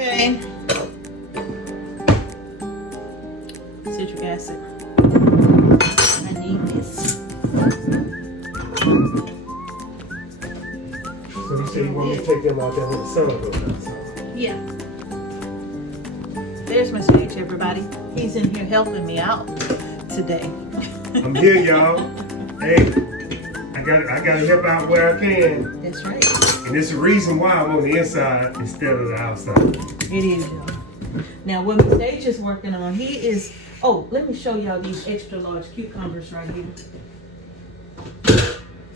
Okay. Citric acid. I need this. So you say you want me to take them out there when the sun goes down? Yeah. There's my stage, everybody. He's in here helping me out today. I'm here, y'all. Hey, I gotta help out where I can. That's right. And it's the reason why I'm on the inside instead of the outside. It is, y'all. Now, what the stage is working on, he is. Oh, let me show y'all these extra large cucumbers right here.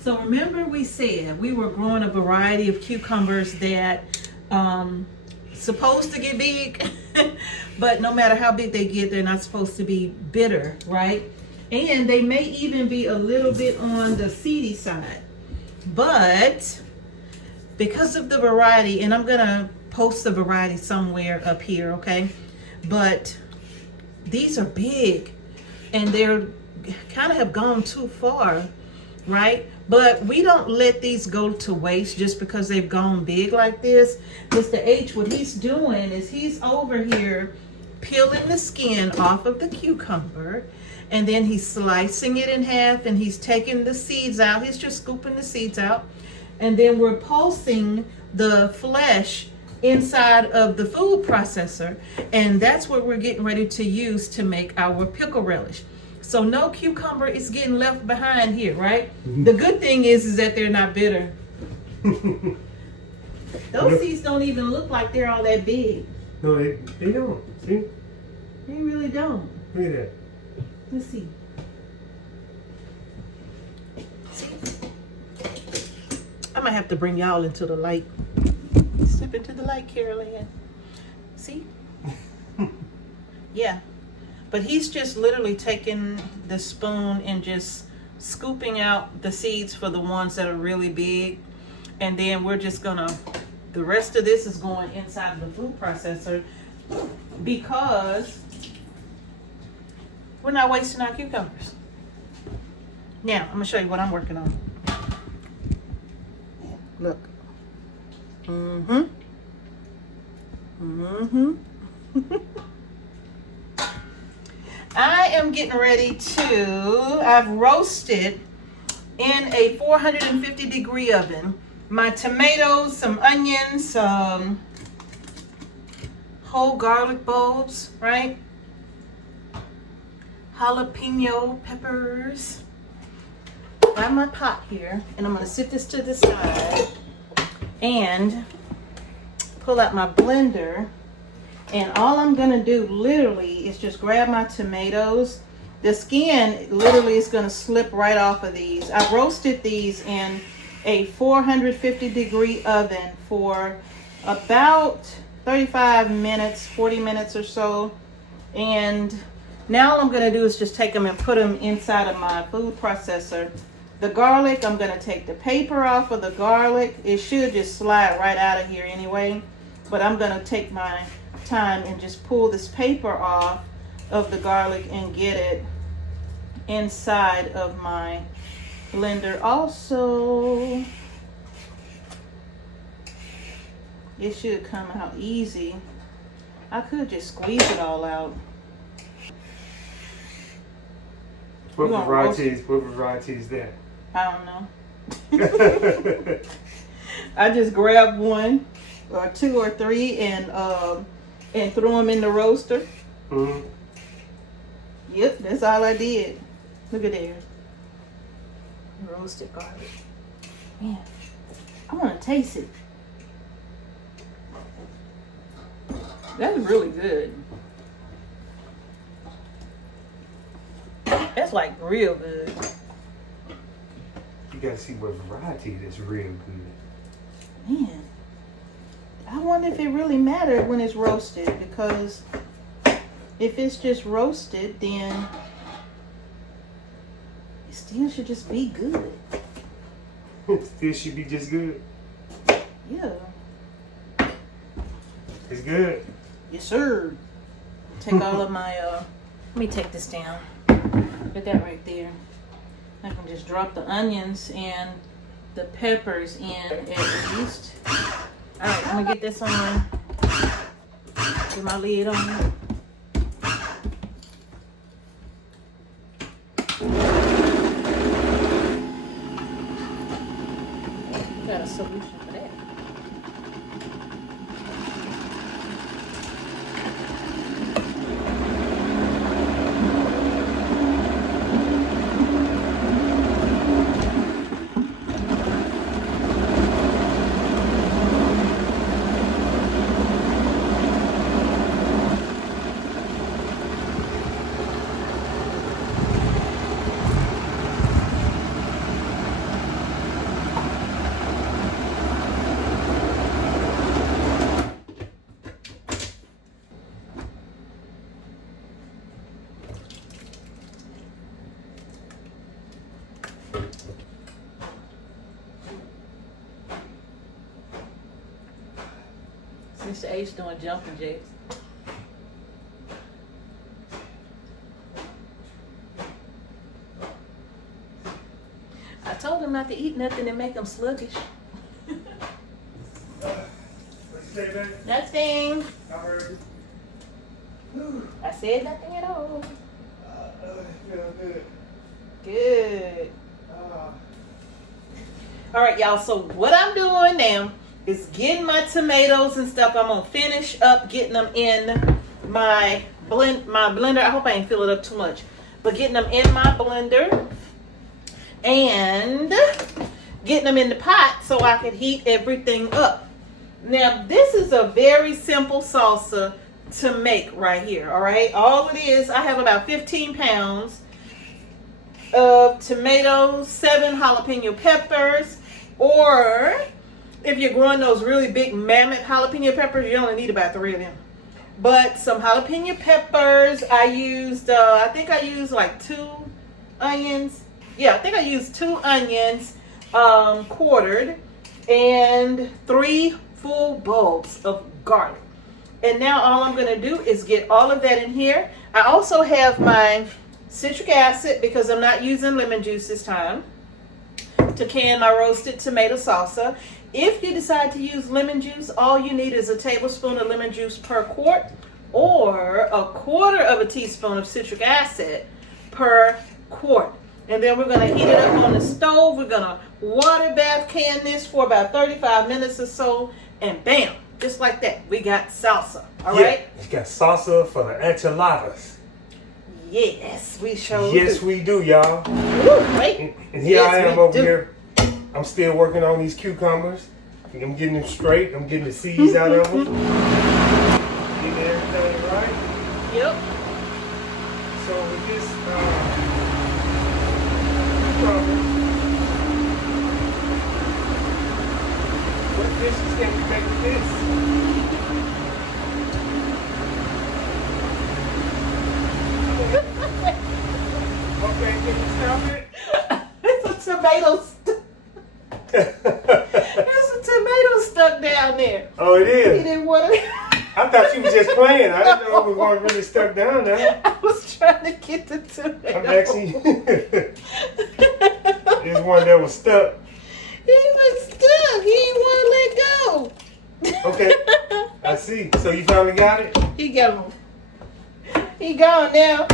So remember we said we were growing a variety of cucumbers that supposed to get big, but no matter how big they get, they're not supposed to be bitter, right? And they may even be a little bit on the seedy side. But because of the variety, and I'm gonna post the variety somewhere up here, okay? But these are big and they're kind of have gone too far, right? But we don't let these go to waste just because they've gone big like this. Mr. H, what he's doing is he's over here peeling the skin off of the cucumber, and then he's slicing it in half, and he's taking the seeds out. He's just scooping the seeds out, and then we're pulsing the flesh inside of the food processor, and that's what we're getting ready to use to make our pickle relish. So no cucumber is getting left behind here, right? The good thing is that they're not bitter. Those seeds don't even look like they're all that big. No, they don't. See? They really don't. Look at that. Let's see. See? I might have to bring y'all into the light. Step into the light, Carol Ann. See? Yeah. But he's just literally taking the spoon and just scooping out the seeds for the ones that are really big. And then we're just gonna, the rest of this is going inside of the food processor because we're not wasting our cucumbers. Now, I'm gonna show you what I'm working on. Look. I am getting ready to, I've roasted in a 450 degree oven my tomatoes, some onions, some whole garlic bulbs, right? Jalapeno peppers. I have my pot here, and I'm gonna sit this to the side and pull out my blender. And all I'm gonna do literally is just grab my tomatoes. The skin literally is gonna slip right off of these. I roasted these in a 450 degree oven for about 35 minutes, 40 minutes or so. And now all I'm gonna do is just take them and put them inside of my food processor. The garlic, I'm gonna take the paper off of the garlic. It should just slide right out of here anyway. But I'm gonna take my time and just pull this paper off of the garlic and get it inside of my blender. Also, it should come out easy. I could just squeeze it all out. What variety is that? I don't know. I just grabbed one or two or three and threw them in the roaster. Mm-hmm. Yep, that's all I did. Look at there. Roasted garlic. Man, I want to taste it. That's really good. That's like real good. You gotta see what variety that's real good. Man, I wonder if it really mattered when it's roasted, because if it's just roasted, then it still should just be good. Still should be just good. Yeah. It's good. Yes, sir. Take all of my, let me take this down. Put that right there. I can just drop the onions and the peppers in at least. All right, I'm gonna get this on. With my lid on. Got a solution for that. Mr. H doing jumping jacks. I told him not to eat nothing and make him sluggish. What you say, baby? Nothing. I heard you. I said nothing at all. Feel good. Good. All right, y'all. So what I'm doing now is getting my tomatoes and stuff. I'm gonna finish up getting them in my blender. I hope I ain't fill it up too much, but getting them in my blender and getting them in the pot so I can heat everything up. Now this is a very simple salsa to make right here. All right, all it is, I have about 15 pounds of tomatoes, 7 jalapeno peppers, or if you're growing those really big mammoth jalapeno peppers, you only need about 3 of them. But some jalapeno peppers, I used, I think I used like 2 onions. Yeah, I think I used 2 onions, quartered, and 3 full bulbs of garlic. And now all I'm gonna do is get all of that in here. I also have my citric acid because I'm not using lemon juice this time to can my roasted tomato salsa. If you decide to use lemon juice, all you need is a tablespoon of lemon juice per quart or a quarter of a teaspoon of citric acid per quart. And then we're gonna heat it up on the stove. We're gonna water bath can this for about 35 minutes or so, and bam, just like that, we got salsa. All right? You got salsa for the enchiladas. Yes, we sure Yes, do. we do, y'all. Ooh, wait. And here Yes, I am we over do. here. I'm still working on these cucumbers. I'm getting them straight. I'm getting the seeds out of them. Getting everything right. Yep. So with this cucumber, what dishes can we make with this? Okay, can you stop it? It's a tomato. There's a tomato stuck down there. Oh, it He is. didn't want to. I thought you was just playing. I didn't know it was going really stuck down there. I was trying to get the tomato. I'm actually. There's one that was stuck. He was stuck. He didn't want to let go. Okay, I see. So you finally got it? He got him. He gone now.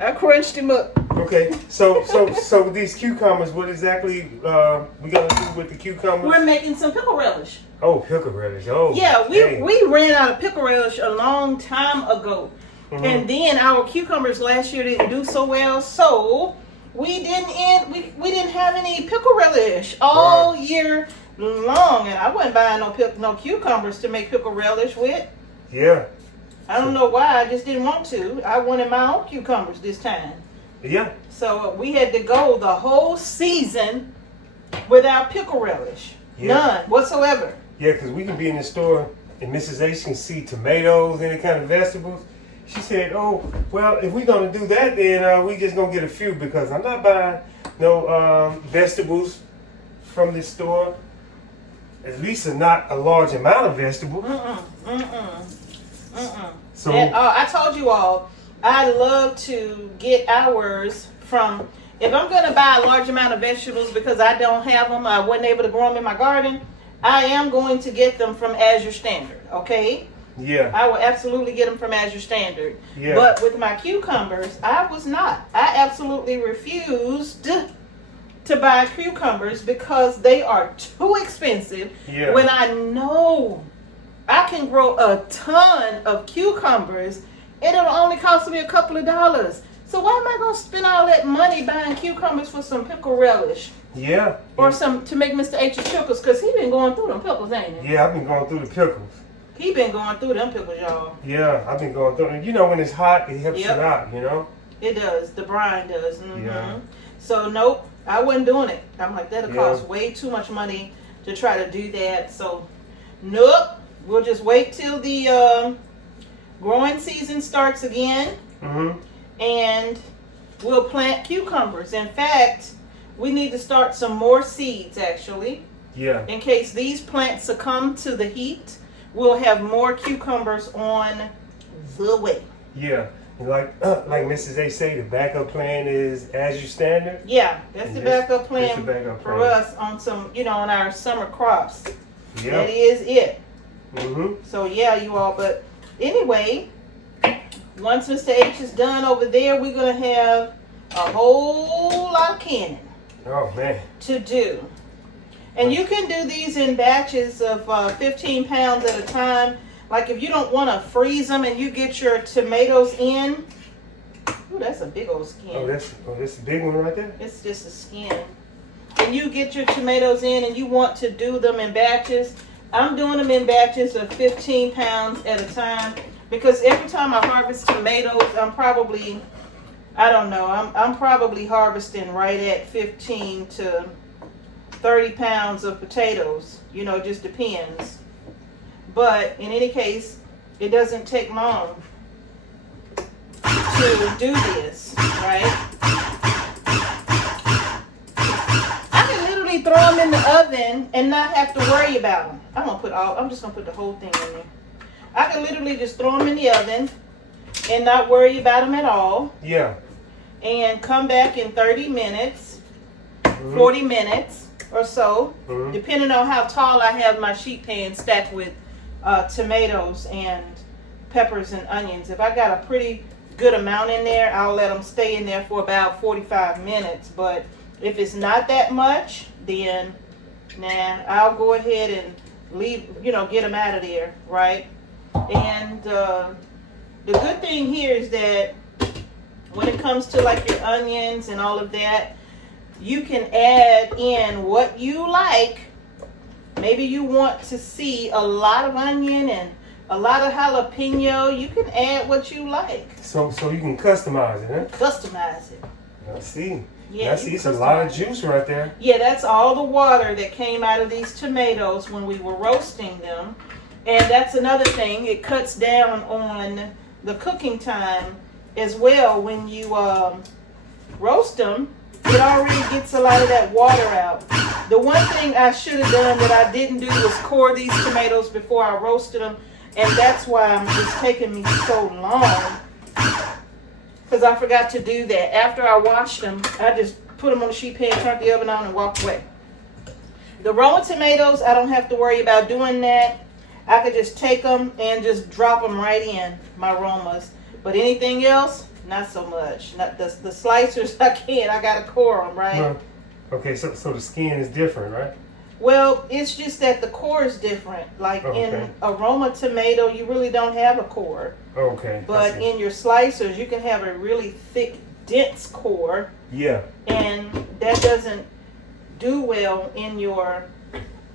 I crunched him up. Okay, so with these cucumbers, what exactly we gonna do with the cucumbers? We're making some pickle relish. Oh, pickle relish. Oh, Yeah, dang. we ran out of pickle relish a long time ago. Mhm. And then our cucumbers last year didn't do so well, so we didn't have any pickle relish all year long. And I wasn't buying no cucumbers to make pickle relish with. Yeah, I don't know why, I just didn't want to. I wanted my own cucumbers this time. yeah. So we had to go the whole season without pickle relish. Yeah. None whatsoever. Yeah, because we could be in the store and Mrs. H can see tomatoes, any kind of vegetables. She said, oh, well, if we're going to do that, then we just going to get a few because I'm not buying no vegetables from this store. At least not a large amount of vegetables. So, And, I told you all, I love to get ours from, if I'm going to buy a large amount of vegetables because I don't have them, I wasn't able to grow them in my garden, I am going to get them from Azure Standard, okay? Yeah. I will absolutely get them from As Your Standard. Yeah. But with my cucumbers, I was not. I absolutely refused to buy cucumbers because they are too expensive. Yeah. When I know I can grow a ton of cucumbers and it'll only cost me a couple of dollars. So why am I going to spend all that money buying cucumbers for some pickle relish? Yeah. Or some to make Mr. H's pickles, because he been going through them pickles, ain't he? Yeah, I've been going through the pickles. He been going through them pickles, y'all. Yeah, I've been going through it. You know, when it's hot, it helps Yep. it out, you know? It does. The brine does. Mm-hmm. Yeah. So, nope, I wasn't doing it. I'm like, that'll Yeah. cost way too much money to try to do that. So, nope. We'll just wait till the growing season starts again. Mm-hmm. And we'll plant cucumbers. In fact, we need to start some more seeds, actually. Yeah. In case these plants succumb to the heat, we'll have more cucumbers on the way. Yeah. And like Mrs. A say, the backup plan is As Your Standard. Yeah, that's the backup plan That's the backup for plan. us on some, on our summer crops. Yeah. That is it. Mm-hmm. So yeah, you all. But anyway, once Mr. H is done over there, we're gonna have a whole lot of canning Oh, man. to do. And you can do these in batches of 15 pounds at a time. Like if you don't want to freeze them and you get your tomatoes in. Ooh, that's a big old skin. Oh, that's a big one right there? It's just a skin. And you get your tomatoes in and you want to do them in batches. I'm doing them in batches of 15 pounds at a time. Because every time I harvest tomatoes, I'm probably harvesting right at 15 to 30 pounds of potatoes. It just depends. But in any case, it doesn't take long to do this, right? I can literally throw them in the oven and not have to worry about them. I'm just gonna put the whole thing in there. I can literally just throw them in the oven and not worry about them at all. Yeah. And come back in 30 minutes, Mm-hmm. 40 minutes or so, Mm-hmm. depending on how tall I have my sheet pan stacked with tomatoes and peppers and onions. If I got a pretty good amount in there, I'll let them stay in there for about 45 minutes. But if it's not that much, then I'll go ahead and leave, get them out of there, right? And the good thing here is that when it comes to like your onions and all of that, you can add in what you like. Maybe you want to see a lot of onion and a lot of jalapeno. You can add what you like. So you can customize it, huh? Customize it. I see. Yeah, I see you it's a lot of customize it. juice right there. Yeah, that's all the water that came out of these tomatoes when we were roasting them. And that's another thing. It cuts down on the cooking time as well. When you roast them, it already gets a lot of that water out. The one thing I should have done that I didn't do was core these tomatoes before I roasted them. And that's why it's taking me so long. Because I forgot to do that. After I washed them, I just put them on the sheet pan, turned the oven on, and walked away. The raw tomatoes, I don't have to worry about doing that. I could just take them and just drop them right in my aromas. But anything else, not so much. Not the slicers, I can't. I gotta core them, right? Well, okay, so the skin is different, right? Well, it's just that the core is different. Like in aroma tomato, you really don't have a core. Okay. But in your slicers, you can have a really thick, dense core. Yeah. And that doesn't do well in your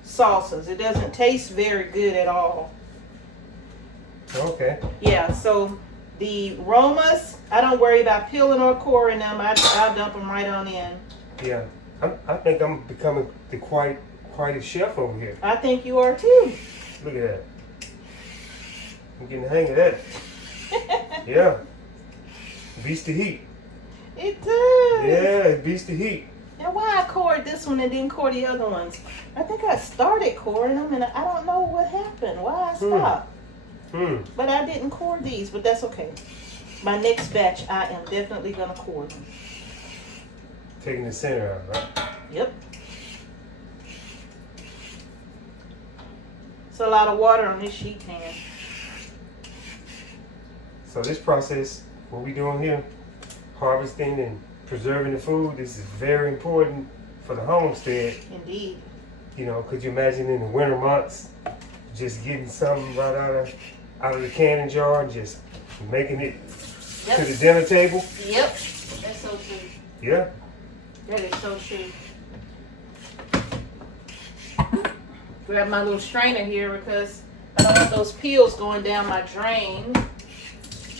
salsas. It doesn't taste very good at all. Okay. Yeah, so the aromas, I don't worry about peeling or coring them. I dump them right on in. Yeah. I think I'm becoming quite a chef over here. I think you are too. Look at that. I'm getting the hang of that. Yeah. Beats the heat. It does. Yeah, it beats the heat. Now, why I cored this one and didn't core the other ones? I think I started coring them and I don't know what happened. Why I stopped. But I didn't core these, but that's okay. My next batch, I am definitely going to core them. Taking the center out, right? Yep. It's a lot of water on this sheet pan. So this process, what we doing here, harvesting and preserving the food, this is very important for the homestead. Indeed. You know, could you imagine in the winter months, just getting something right out of the canning jar and just making it to the dinner table? Yep. That's so true. Yeah. That is so true. Grab my little strainer here because I don't want those peels going down my drain.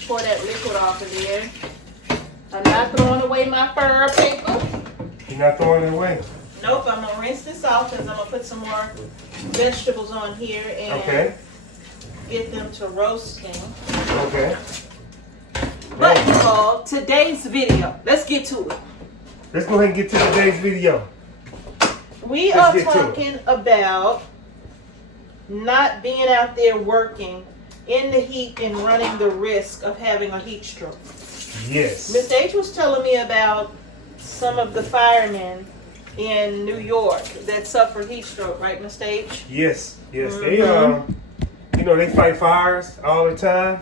Pour that liquid off of there. I'm not throwing away my fur paper. You're not throwing it away? Nope, I'm going to rinse this off because I'm going to put some more vegetables on here and get them to roasting. Okay. But y'all, today's video, let's get to it. Let's go ahead and get to today's video. We are talking about not being out there working in the heat and running the risk of having a heat stroke. Yes. Mr. H was telling me about some of the firemen in New York that suffered heat stroke, right, Mr. H? Yes, yes. Mm-hmm. They they fight fires all the time.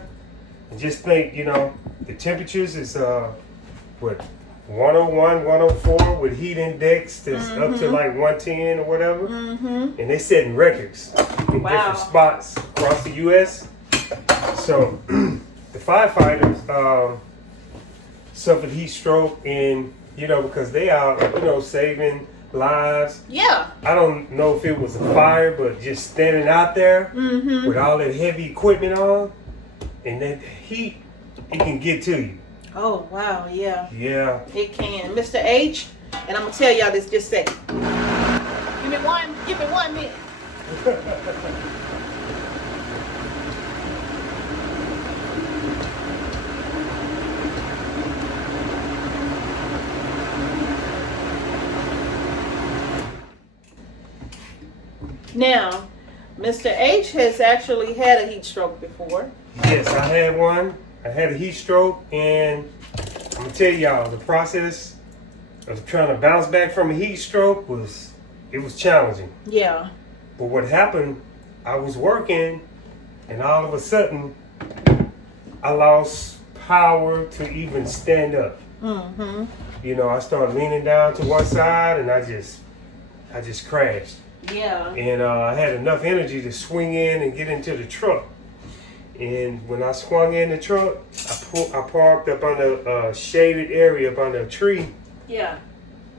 And just think, the temperatures is 101, 104 with heat index that's up to like 110 or whatever. Mm-hmm. And they setting records in different spots across the U.S. So the firefighters suffered heat stroke, and because they are saving lives. Yeah. I don't know if it was a fire, but just standing out there with all that heavy equipment on, and that heat, it can get to you. Oh, wow, yeah. Yeah. It can. Mr. H, and I'm going to tell y'all this just a second. Give me 1 minute. Now, Mr. H has actually had a heat stroke before. Yes, I had one. I had a heat stroke, and I'm gonna tell y'all the process of trying to bounce back from a heat stroke was challenging. Yeah. But what happened, I was working, and all of a sudden, I lost power to even stand up. Mm-hmm. I started leaning down to one side, and I just crashed. Yeah. And I had enough energy to swing in and get into the truck. And when I swung in the truck, I parked up on a shaded area up under a tree. Yeah.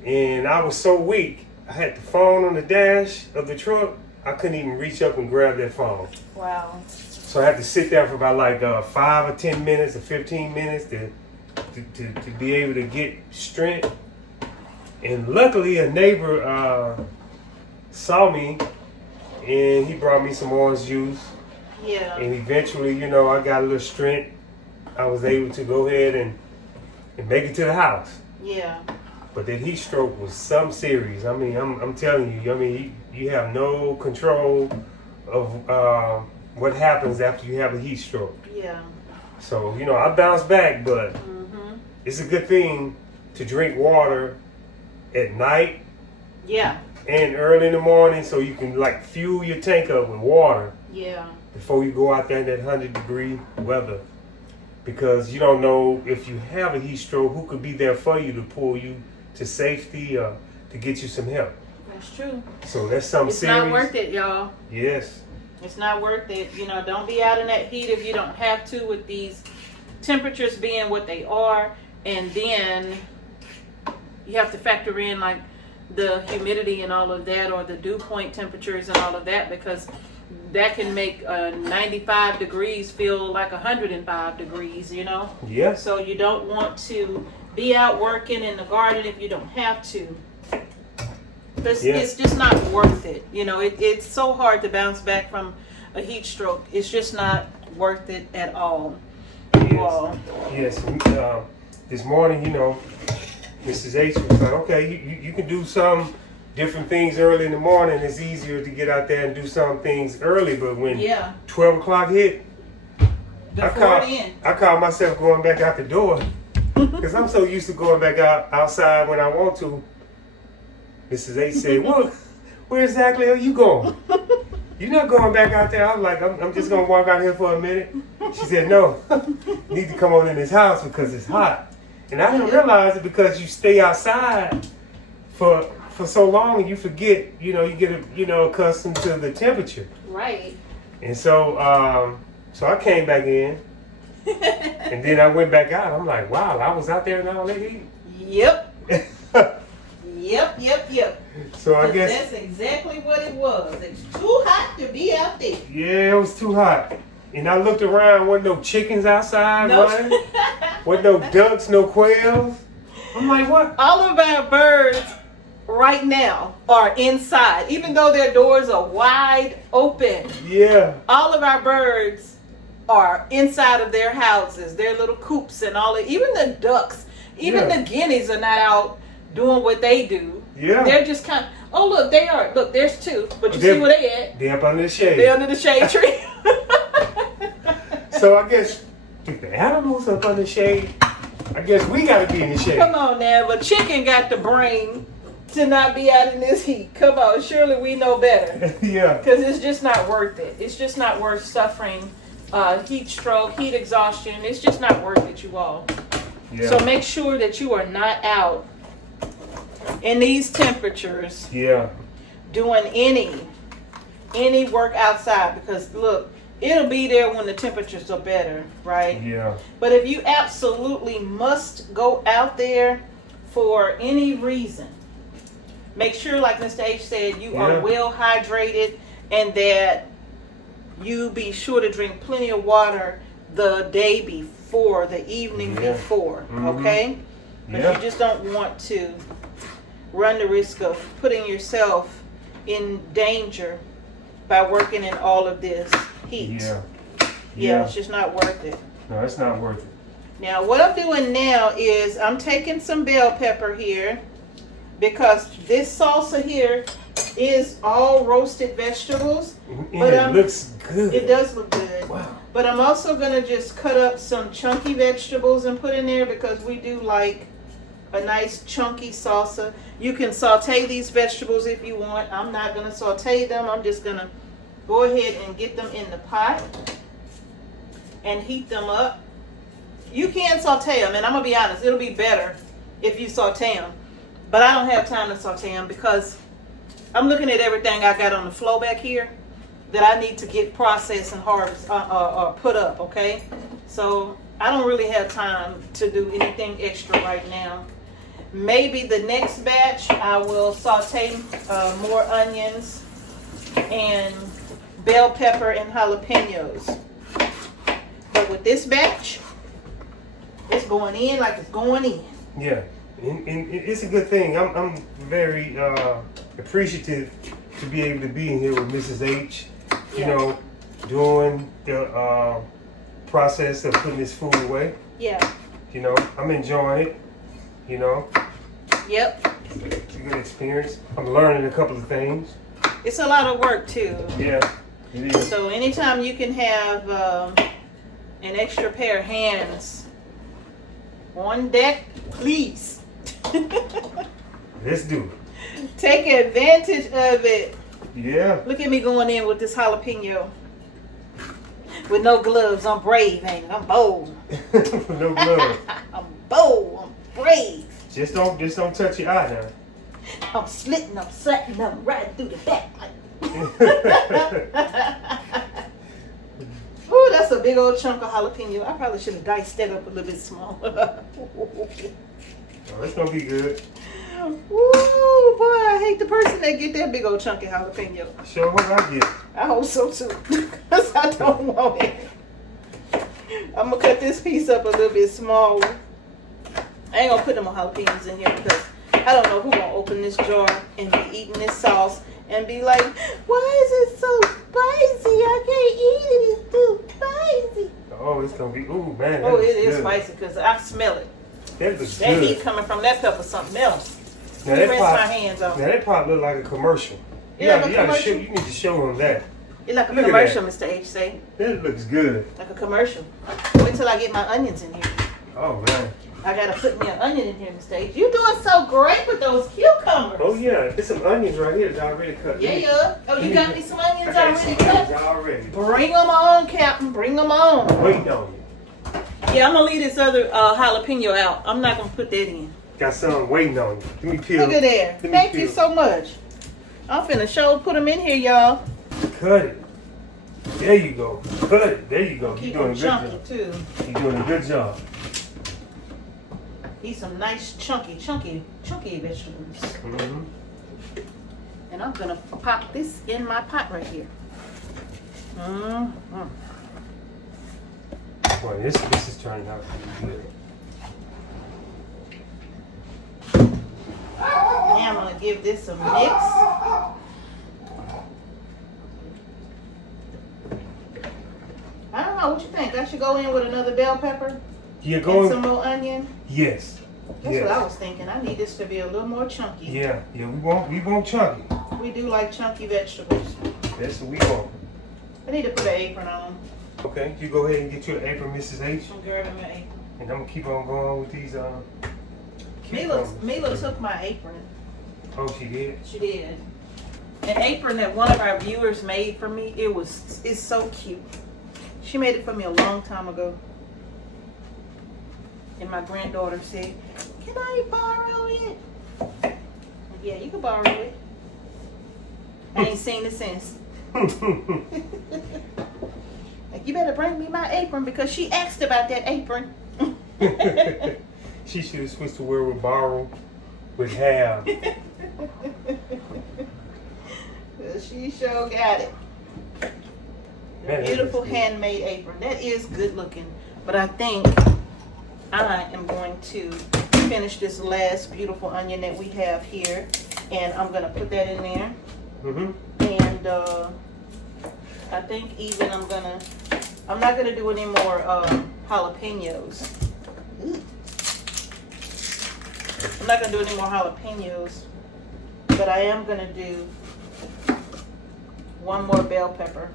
And I was so weak, I had the phone on the dash of the truck. I couldn't even reach up and grab that phone. Wow. So I had to sit there for about like 5 or 10 minutes or 15 minutes to be able to get strength. And luckily a neighbor saw me, and he brought me some orange juice. Yeah. And eventually, I got a little strength. I was able to go ahead and make it to the house. Yeah. But that heat stroke was something serious. I mean, I'm telling you, you have no control of what happens after you have a heat stroke. Yeah. So, I bounced back, but it's a good thing to drink water at night. Yeah. And early in the morning, so you can fuel your tank up with water. Yeah. Before you go out there in that 100-degree weather, because you don't know if you have a heat stroke, who could be there for you to pull you to safety or to get you some help. That's true. So that's something serious. It's not worth it, y'all. Yes. It's not worth it. Don't be out in that heat if you don't have to, with these temperatures being what they are. And then you have to factor in the humidity and all of that, or the dew point temperatures and all of that, because that can make 95 degrees feel like 105 degrees, Yeah. So you don't want to be out working in the garden if you don't have to. It's just not worth it. It's so hard to bounce back from a heat stroke. It's just not worth it at all. Yes. This morning, Mrs. H was like, okay, you can do some different things early in the morning. It's easier to get out there and do some things early, but when 12 o'clock hit, I caught myself going back out the door because I'm so used to going back outside when I want to. Mrs. H said, well, where exactly are you going? "You're not going back out there." I was like, I'm just gonna walk out here for a minute. She said, "No, you need to come on in this house because it's hot." And I didn't realize it because you stay outside for so long and you forget, you get accustomed to the temperature. Right. And so so I came back in and then I went back out. I'm like, wow, I was out there in all that heat. Yep. Yep. So I guess that's exactly what it was. It's too hot to be out there. Yeah, it was too hot. And I looked around, wasn't no chickens outside running. Wasn't no ducks, no quails. I'm like, what? All of our birds right now are inside, even though their doors are wide open. Yeah. All of our birds are inside of their houses, their little coops and all that. Even the ducks, even the guineas are not out doing what they do. Yeah. They're just kind of, oh, look, they are. Look, there's two. But you see where they at? They're up under the shade. They're under the shade tree. So I guess if the animals up under the shade, I guess we got to be in the shade. Come on now. But chicken got the brain to not be out in this heat. Come on. Surely we know better. Yeah. Because it's just not worth it. It's just not worth suffering heat stroke, heat exhaustion. It's just not worth it, you all. Yeah. So make sure that you are not out in these temperatures doing any work outside, because look, it'll be there when the temperatures are better, right? Yeah. But if you absolutely must go out there for any reason, make sure, like Mr. H said, you are well hydrated and that you be sure to drink plenty of water the day before, the evening before, okay? But you just don't want to run the risk of putting yourself in danger by working in all of this heat. Yeah, it's just not worth it. No, it's not worth it. Now, what I'm doing now is I'm taking some bell pepper here, because this salsa here is all roasted vegetables. But it looks good. It does look good. Wow. But I'm also going to just cut up some chunky vegetables and put in there, because we do like a nice chunky salsa. You can saute these vegetables if you want. I'm not going to saute them. I'm just going to go ahead and get them in the pot and heat them up. You can saute them, and I'm going to be honest, it'll be better if you saute them. But I don't have time to saute them because I'm looking at everything I got on the flow back here that I need to get processed and harvest or put up, okay? So I don't really have time to do anything extra right now. Maybe the next batch I will saute more onions and bell pepper and jalapenos. But with this batch, it's going in like it's going in. Yeah, and it's a good thing. I'm very appreciative to be able to be in here with Mrs. H. You know, doing the process of putting this food away. Yeah. You know, I'm enjoying it. You know. Yep. It's a good experience. I'm learning a couple of things. It's a lot of work too. Yeah, it is. So anytime you can have an extra pair of hands on deck, please. Let's do it. Take advantage of it. Yeah. Look at me going in with this jalapeno. With no gloves. I'm brave, ain't it? I'm bold. No gloves. I'm bold. I'm brave. Just don't touch your eye now. I'm slitting, I'm slitting, I'm right through the back. Ooh, that's a big old chunk of jalapeno. I probably should have diced that up a little bit small. Oh, it's gonna be good. Ooh, boy, I hate the person that get that big old chunk of jalapeno. Show what I get. I hope so too, because I don't want it. I'm gonna cut this piece up a little bit smaller. I ain't gonna put them jalapenos in here because I don't know who gonna open this jar and be eating this sauce and be like, why is it so spicy? I can't eat it. It's too spicy. Oh, it's gonna be, ooh, man. Oh, it is good. spicy because I smell it. That looks That good. heat coming from that pepper something else. Now Let me that rinse pot, my hands off. now that pot look like a commercial. Yeah, you like a gotta commercial. you need to show them that. It's like a Look at commercial, Mr. H say. That looks good. Like a commercial. Wait till I get my onions in here. Oh man. I gotta put me an onion in here, Mr. H. You doing so great with those cucumbers. Oh yeah, there's some onions right here that's already cut. Yeah, yeah. Oh, you got me some onions I got already some onions cut? already. Bring them on, Captain. Bring them on. Waiting on you. Yeah, I'm gonna leave this other jalapeno out. I'm not gonna put that in. Got some waiting on you. Let me peel. Look at there. Let me Thank you peel. so much. I'm finna put them in here, y'all. Cut it. There you go. Cut it. There you go. Keep You're doing them a good chunky job. too. You're doing a good job. These some nice chunky vegetables. Mm-hmm. And I'm gonna pop this in my pot right here. Mm-hmm. Boy, this is turning out pretty good. Now I'm gonna give this a mix. I don't know, what you think? I should go in with another bell pepper You're and going. some more onion? Yes. That's yes. what I was thinking. I need this to be a little more chunky. Yeah. We want chunky. We do like chunky vegetables. That's what we want. I need to put an apron on. Okay, you go ahead and get your apron, Mrs. H, I'm grabbing my apron. and I'm gonna keep on going with these. Cucumbers. Mila took my apron. Oh, she did. She did. An apron that one of our viewers made for me. It's so cute. She made it for me a long time ago. And my granddaughter said, "Can I borrow it?" Yeah, you can borrow it. I ain't seen it since. Like, you better bring me my apron because she asked about that apron. She should have switched the word with borrow with have. She sure got it. Man, Beautiful that looks good. handmade apron. That is good looking. But I think I am going to finish this last beautiful onion that we have here. And I'm going to put that in there. Mm-hmm. And I think even I'm not going to do any more jalapenos. Ooh. I'm not going to do any more jalapenos. But I am going to do one more bell pepper.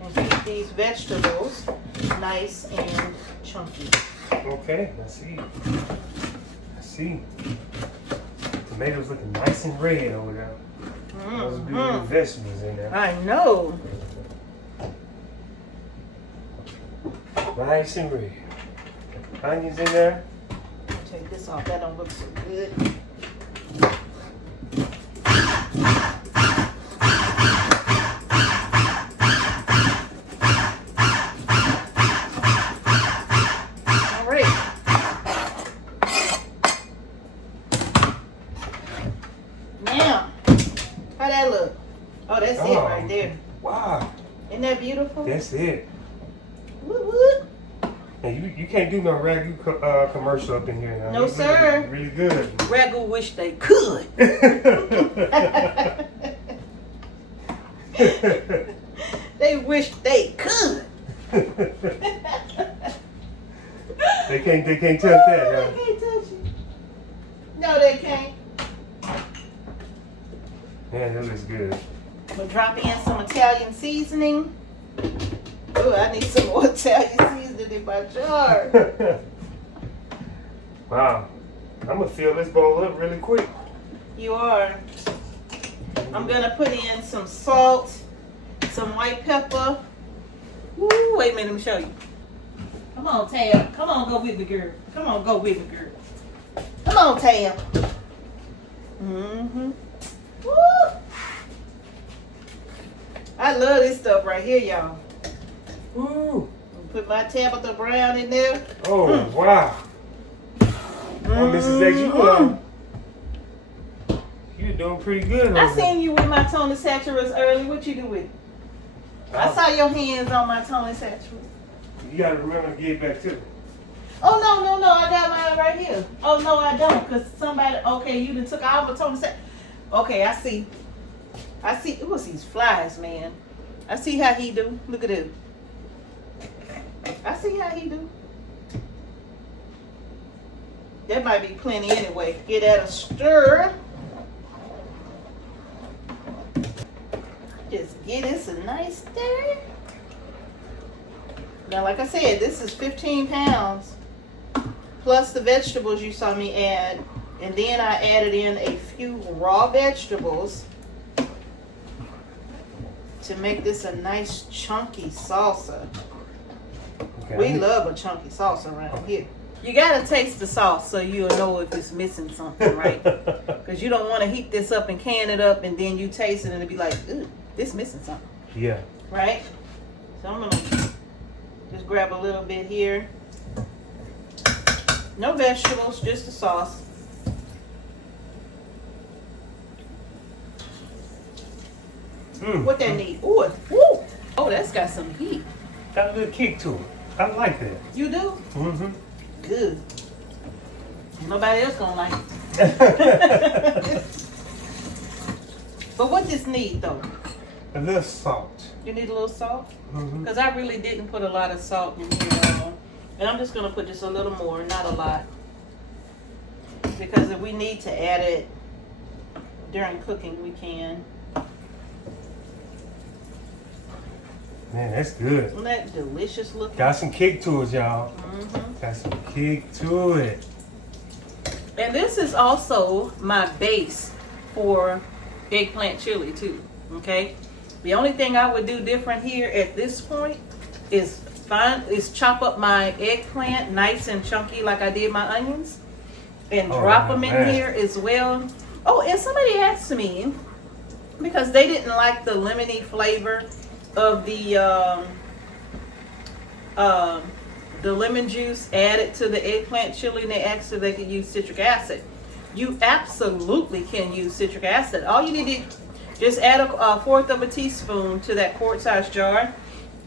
And keep these vegetables nice and chunky. Okay, I see. Tomatoes looking nice and red over there. Those beautiful vegetables in there. I know. Nice and red. Onions in there. Take this off. That don't look so good. All right. Now, how that look? Oh, that's it right there. Wow. Isn't that beautiful? That's it. Woot woot. And you can't do no ragu commercial up in here now. No, You sir. Really good. Ragu wish they could. They wish they could. They can't touch that, They huh? can't touch it. No, they can't. Man, that looks good. We'll drop in some Italian seasoning. Oh, I need some more Italian seasoning in my jar. Wow. I'm gonna fill this bowl up really quick. You are. I'm gonna put in some salt, some white pepper. Woo, wait a minute, let me show you. Come on, Tab. Come on, go with me, girl. Come on, go with me, girl. Come on, Tab. Mm-hmm. Woo! I love this stuff right here, y'all. Ooh. Put my Tabitha Brown in there. Oh, wow. Oh, Mrs. X, you're doing pretty good. I over there. seen you with my Tony Satura's early. What you do with it? I saw your hands on my Tony Satura. You gotta remember to get back too. Oh, no. I got mine right here. Oh, no, I don't. Because somebody, okay, you done took all my Tony Satura. Okay, I see. What's these flies, man? I see how he do. Look at it. I see how he do. That might be plenty anyway. Get that a stir. Just get this a nice stir. Now, like I said, this is 15 pounds plus the vegetables you saw me add. And then I added in a few raw vegetables to make this a nice chunky salsa. Okay. We love a chunky salsa around here. You gotta taste the sauce so you'll know if it's missing something, right? Because you don't want to heat this up and can it up and then you taste it and it'll be like, ooh, this missing something. Yeah. Right? So I'm gonna just grab a little bit here. No vegetables, just the sauce. What that need? Ooh, ooh. Oh, that's got some heat. Got a little kick to it. I like that. You do? Mm-hmm. Good. Nobody else gonna like it. But what this need though? A little salt. You need a little salt? Mm-hmm. Because I really didn't put a lot of salt in here. And I'm just gonna put just a little more, not a lot. Because if we need to add it during cooking, we can. Man, that's good. Isn't that delicious looking? Got some kick to it, y'all. Mm-hmm. Got some kick to it. And this is also my base for eggplant chili too, okay? The only thing I would do different here at this point is chop up my eggplant nice and chunky like I did my onions and drop them in here as well. Oh, and somebody asked me, because they didn't like the lemony flavor of the lemon juice added to the eggplant chili, and they asked if they could use citric acid. You absolutely can use citric acid. All you need to just add a fourth of a teaspoon to that quart-sized jar,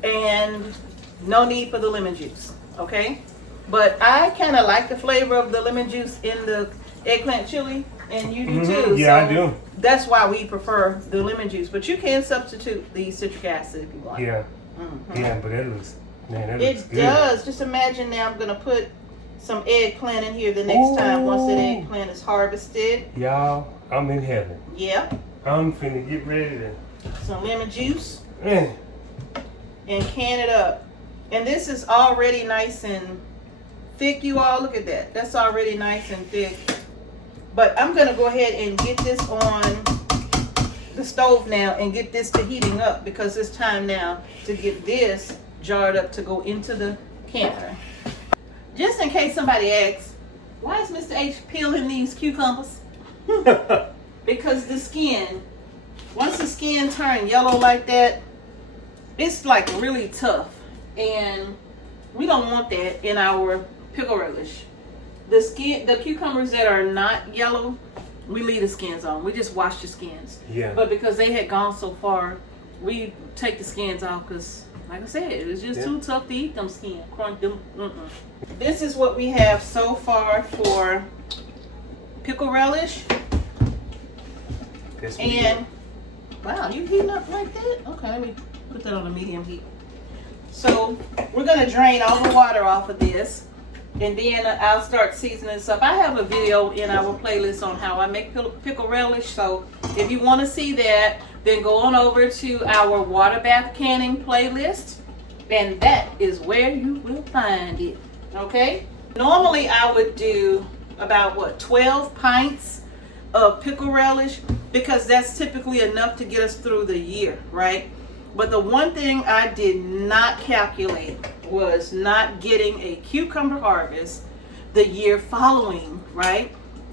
and no need for the lemon juice, okay? But I kind of like the flavor of the lemon juice in the eggplant chili, and you do too. Yeah, so I do. That's why we prefer the lemon juice, but you can substitute the citric acid if you want. Yeah. Mm-hmm. Yeah, but it looks, man, that looks good. It does. Just imagine now I'm going to put some eggplant in here the next time once that eggplant is harvested. Y'all, I'm in heaven. Yeah. I'm finna get ready to... Some lemon juice. Man. And can it up. And this is already nice and thick, you all. Look at that. That's already nice and thick. But I'm going to go ahead and get this on the stove now and get this to heating up, because it's time now to get this jarred up to go into the canner. Just in case somebody asks, why is Mr. H peeling these cucumbers? Because the skin, once the skin turns yellow like that, it's like really tough. And we don't want that in our pickle relish. The cucumbers that are not yellow, we leave the skins on. We just wash the skins. Yeah. But because they had gone so far, we take the skins off because, like I said, it's just too tough to eat them skins. Crunch them. This is what we have so far for pickle relish. And wow, you heating up like that? Okay, let me put that on a medium heat. So we're gonna drain all the water off of this, and then I'll start seasoning stuff. I have a video in our playlist on how I make pickle relish, so if you want to see that, then go on over to our water bath canning playlist, and that is where you will find it. Okay, normally I would do about 12 pints of pickle relish, because that's typically enough to get us through the year, right? But the one thing I did not calculate was not getting a cucumber harvest the year following, right?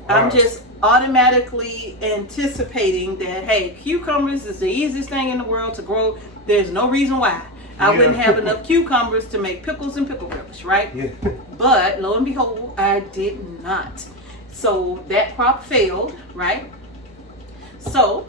Wow. I'm just automatically anticipating that, hey, cucumbers is the easiest thing in the world to grow. There's no reason why I wouldn't have enough cucumbers to make pickles and pickle relish, right? Yeah. But lo and behold, I did not. So that crop failed, right? So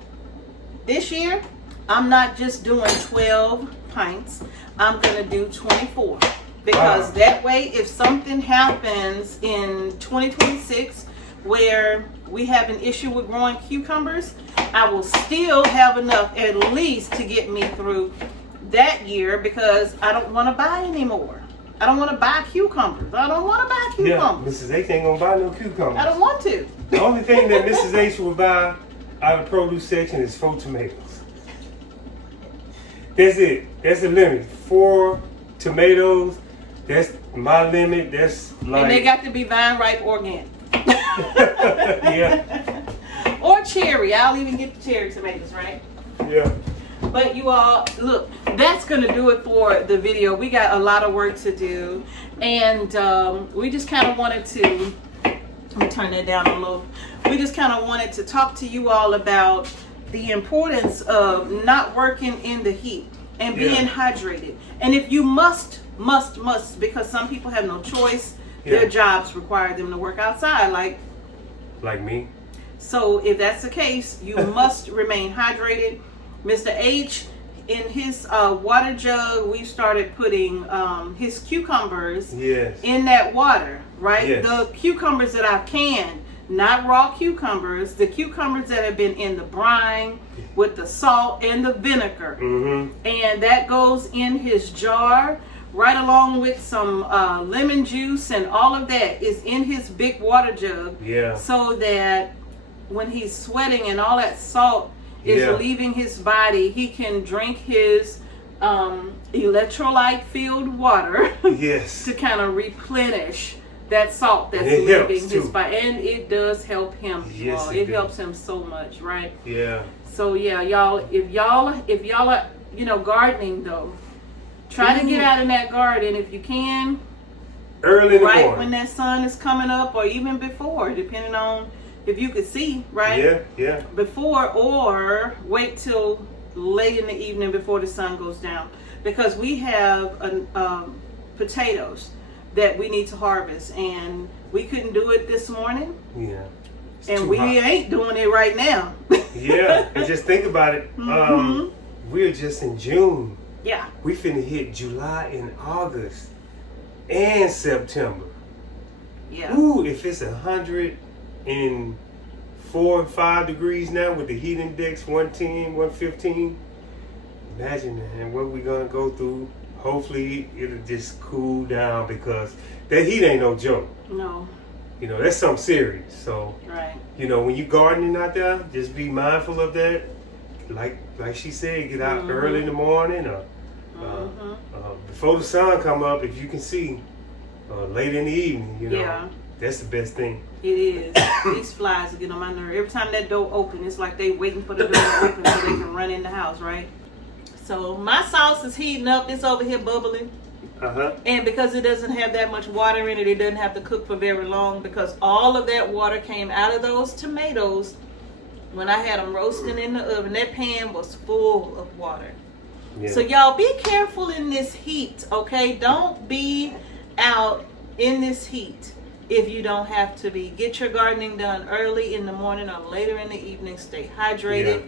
this year, I'm not just doing 12 pints. I'm going to do 24. Because that way, if something happens in 2026 where we have an issue with growing cucumbers, I will still have enough at least to get me through that year, because I don't want to buy anymore. I don't want to buy cucumbers. I don't want to buy cucumbers. Yeah, Mrs. H ain't going to buy no cucumbers. I don't want to. The only thing that Mrs. H will buy out of the produce section is 4 tomatoes. That's it. That's the limit. 4 tomatoes, that's my limit. That's like. And they got to be vine ripe organic. Yeah. Or cherry. I'll even get the cherry tomatoes, right? Yeah. But you all, look, that's going to do it for the video. We got a lot of work to do. And we just kind of wanted to, let me turn that down a little. We just kind of wanted to talk to you all about the importance of not working in the heat and being hydrated. And if you must, because some people have no choice, their jobs require them to work outside, like me. So if that's the case, you must remain hydrated. Mr. H, in his water jug, we started putting his cucumbers in that water, right? Yes. The cucumbers that I've canned, not raw cucumbers, the cucumbers that have been in the brine with the salt and the vinegar. And that goes in his jar, right along with some lemon juice, and all of that is in his big water jug. So that when he's sweating and all that salt is leaving his body, he can drink his electrolyte filled water to kind of replenish that salt that's leaving his body. And it does help him. It helps him so much, right? So yeah, y'all, if y'all are, you know, gardening though, try to get out in that garden if you can. Early in the morning. Right when that sun is coming up, or even before, depending on if you could see, right? Before, or wait till late in the evening before the sun goes down. Because we have potatoes that we need to harvest, and we couldn't do it this morning. And we ain't doing it right now. And just think about it. We're just in June. We finna hit July and August and September. Ooh, if it's 104 and 5 degrees now with the heat index 110, 115, imagine, man, what we gonna go through. Hopefully it'll just cool down, because that heat ain't no joke. No. You know, that's something serious. So, you know, when you gardening out there, just be mindful of that. Like she said, get out early in the morning, or before the sun come up, if you can see, late in the evening, you know. That's the best thing. It is. These flies get on my nerve. Every time that door opens, it's like they waiting for the door to open so they can run in the house, right? So my sauce is heating up. It's over here bubbling. And because it doesn't have that much water in it, it doesn't have to cook for very long, because all of that water came out of those tomatoes when I had them roasting in the oven. That pan was full of water. So y'all be careful in this heat, okay? Don't be out in this heat if you don't have to be. Get your gardening done early in the morning or later in the evening. Stay hydrated.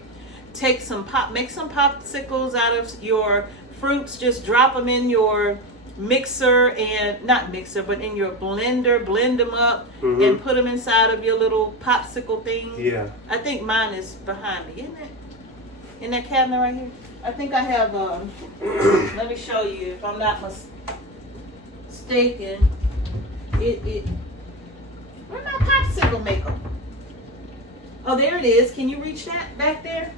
Take some make some popsicles out of your fruits. Just drop them in your mixer, and not mixer, but in your blender. Blend them up and put them inside of your little popsicle thing. I think mine is behind me, isn't it? In that cabinet right here. I think I have let me show you if I'm not mistaken. Where's my popsicle maker? Oh, there it is. Can you reach that back there?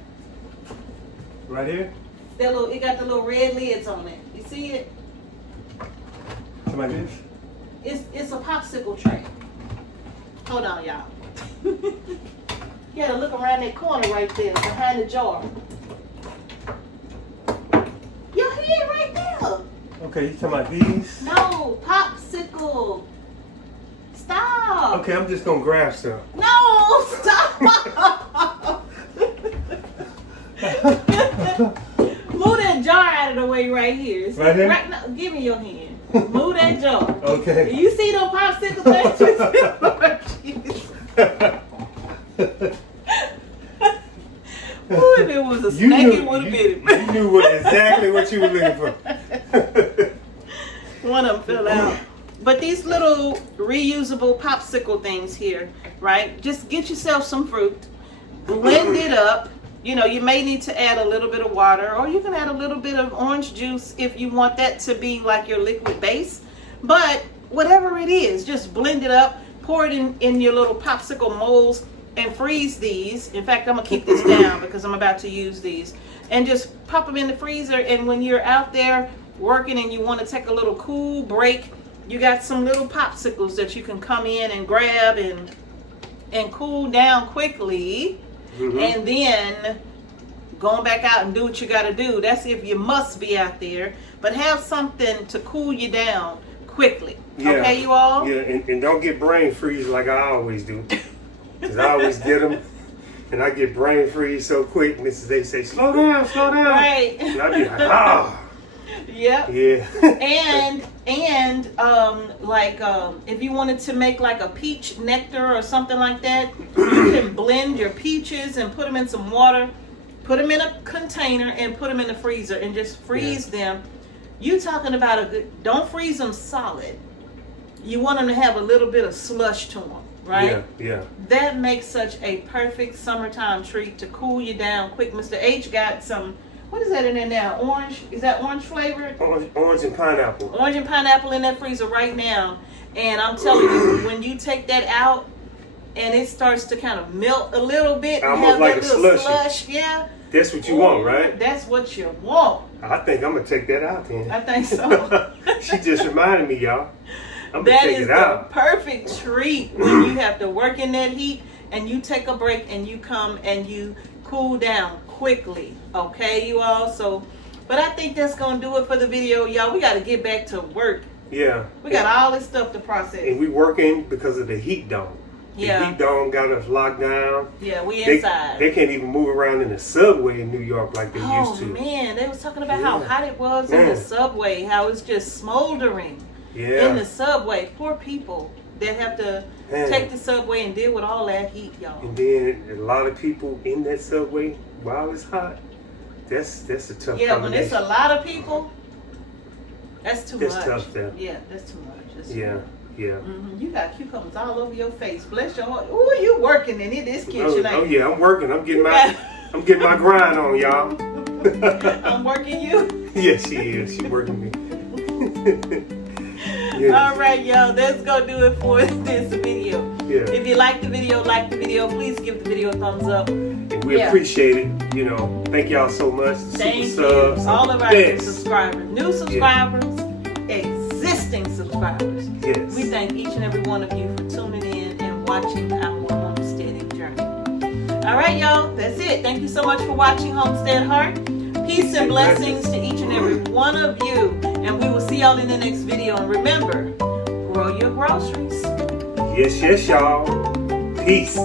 Right here? That little, it got the little red lids on it. You see it? Like this? It's a popsicle tray. Hold on, y'all. You gotta look around that corner right there, behind the jar. Your head right there. Okay, you talking about these? No, popsicle. Stop. Okay, I'm just gonna grab some. No, stop. Move that jar out of the way right here. Right here? Right now, give me your hand. Move that jar. Okay. You see those popsicle things? Ooh, if it was a snake, it would have been it. You knew exactly what you were looking for. One of them fell out. But these little reusable popsicle things here, right? Just get yourself some fruit, blend it up. You know, you may need to add a little bit of water, or you can add a little bit of orange juice if you want that to be like your liquid base. But whatever it is, just blend it up, pour it in your little popsicle molds, and freeze these. In fact, I'm gonna keep this down because I'm about to use these. And just pop them in the freezer, and when you're out there working and you want to take a little cool break, you got some little popsicles that you can come in and grab and cool down quickly. And then going back out and do what you got to do. That's if you must be out there. But have something to cool you down quickly. Yeah. Okay, you all? Yeah, and don't get brain freeze like I always do. Because I always get them. And I get brain freeze so quick. Mrs. A say, slow down, slow down. Right. And I be like, ah. Yep. Yeah. If you wanted to make like a peach nectar or something like that, you can blend your peaches and put them in some water, put them in a container and put them in the freezer and just freeze them. You talking about a good, don't freeze them solid. You want them to have a little bit of slush to them, right? Yeah. That makes such a perfect summertime treat to cool you down quick. Mr. H got some, what is that in there now? Orange? Is that orange flavored? Orange and pineapple. Orange and pineapple in that freezer right now. And I'm telling you, when you take that out and it starts to kind of melt a little bit, and almost have like that a little slushy. slush, yeah. That's what you want, right? That's what you want. I think I'm going to take that out then. I think so. She just reminded me, y'all. I'm going to That take is it out. the perfect treat when you have to work in that heat and you take a break and you come and you cool down quickly. Okay, you all? So, but I think that's going to do it for the video, y'all. We got to get back to work. Yeah. We got all this stuff to process. And we working because of the heat dome. Yeah. The heat dome got us locked down. Yeah, we inside. They can't even move around in the subway in New York like they used to. Oh man, they was talking about how hot it was in the subway, how it's just smoldering in the subway. Poor people that have to take the subway and deal with all that heat, y'all. And then a lot of people in that subway while it's hot. That's a tough Yeah, when it's a lot of people, that's too much. That's tough, then. Yeah, that's too much. That's Yeah. You got cucumbers all over your face. Bless your heart. Ooh, you working in this kitchen. Oh yeah, I'm working. I'm getting my grind on, y'all. I'm working you. Yes, she is. She working me. All right, y'all. That's gonna do it for this video. Yeah. If you like the video, please give the video a thumbs up. And we appreciate it. You know, thank y'all so much. Thank you. Subs, all of our new subscribers, existing subscribers. Yes. We thank each and every one of you for tuning in and watching our homesteading journey. All right, y'all. That's it. Thank you so much for watching Homestead Heart. Peace and blessings to each and every one of you. And we will see y'all in the next video. And remember, grow your groceries. Yes, y'all. Peace.